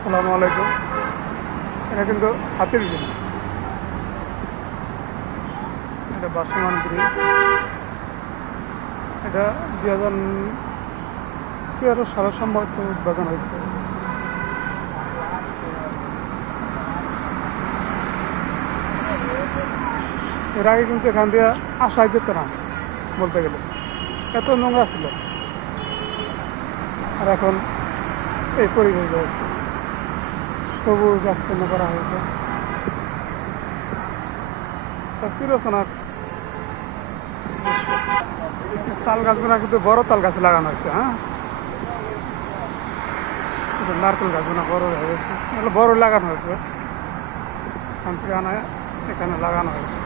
আসসালামু আলাইকুম। এটা কিন্তু হাতির বিল। এটা বাসমান ব্রিজ এটা দুই হাজার তেরো সালে সম্ভবত উদ্বোধন হয়েছে। এর আগে কিন্তু এখান দিয়ে আসাই যেত না, বলতে গেলে। এত নোংরা ছিল। আর এখন এই পরিবেশ রয়েছে। সবুজ আচ্ছন্ন করা হয়েছে। তাল গাছগুলো কিন্তু বড় তাল গাছ লাগানো হয়েছে হ্যাঁ? নারকেল গাছগুলো বড় হয়ে এগুলো বড় লাগানো হয়েছে। এখান লাগানো হয়েছে।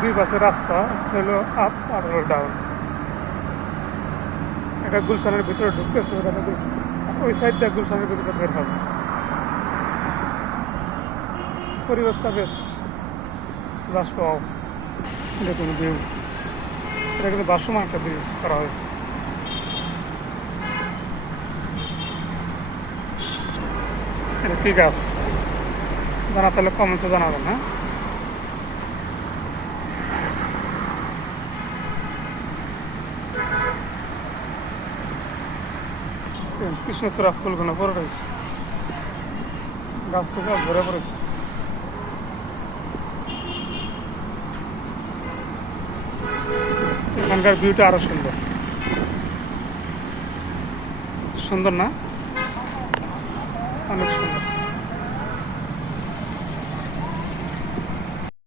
দুই পাশে রাস্তা হলো আপ আর ডাউন এটা গুলশানের ভিতরে ঢুকতেছে ওই সাইডটা গুলশানের ভিতরে বের হবে পরিবেশটা বেশ অফ এটা কোনো ভিউ এটা কিন্তু বাসময় একটা ব্রিজ করা হয়েছে। এটা কি গাছ? জানা তাহলে কমেন্টসে জানাবেন হ্যাঁ? কৃষ্ণচূড়া ফুলগুলো পরে রয়েছে। গাছ থেকে ভরে পড়েছে। এখানকার ভিউটা আরও সুন্দর। সুন্দর না? অনেক সুন্দর।